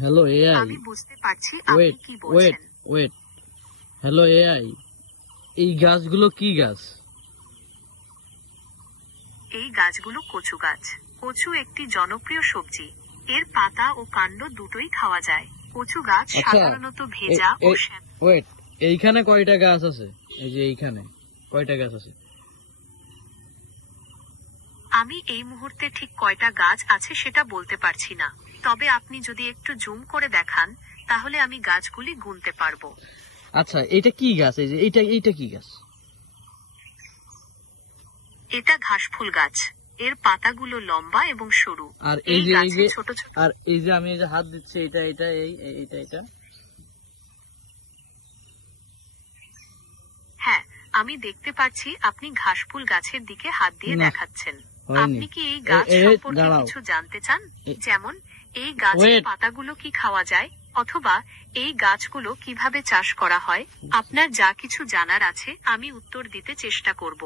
Hello AI, আমি বুঝতে পারছি আপনি ওয়েট কি ওয়েট বলছেন। ওয়েট হ্যালো এআই, এই গাছগুলো কি গাছ? এই গাছগুলো কচু গাছ। কচু একটি জনপ্রিয় সবজি। এর পাতা ও কাণ্ড দুটোই খাওয়া যায়। কচু গাছ আচ্ছা, সাধারণত ভেজা ও ওয়েট, এইখানে কয়টা গাছ আছে? এই যে এইখানে কয়টা গাছ আছে? আমি এই মুহূর্তে ঠিক কয়টা গাছ আছে সেটা বলতে পারছি না, তবে আপনি যদি একটু জুম করে দেখান তাহলে আমি গাছগুলি গুনতে পারবো। আচ্ছা, এটা কি গাছ? এই যে এইটা কি গাছ? এটা ঘাসফুল গাছ। এর পাতাগুলো লম্বা এবং সরু। আর এই এই যে গাছে ছোট ছোট আর এই যে আমি এই যে হাত দিচ্ছি, এটা হ্যাঁ, আমি দেখতে পাচ্ছি আপনি ঘাসফুল গাছের দিকে হাত দিয়ে না, দেখাচ্ছেন। হয়নি। আপনি কি এই গাছ সম্পর্কে দাঁড়াও, কিছু জানতে চান? যেমন এই গাছের ওয়েট, পাতাগুলো কি খাওয়া যায়, অথবা এই গাছগুলো কিভাবে চাষ করা হয়? আপনার যা কিছু জানার আছে আমি উত্তর দিতে চেষ্টা করব।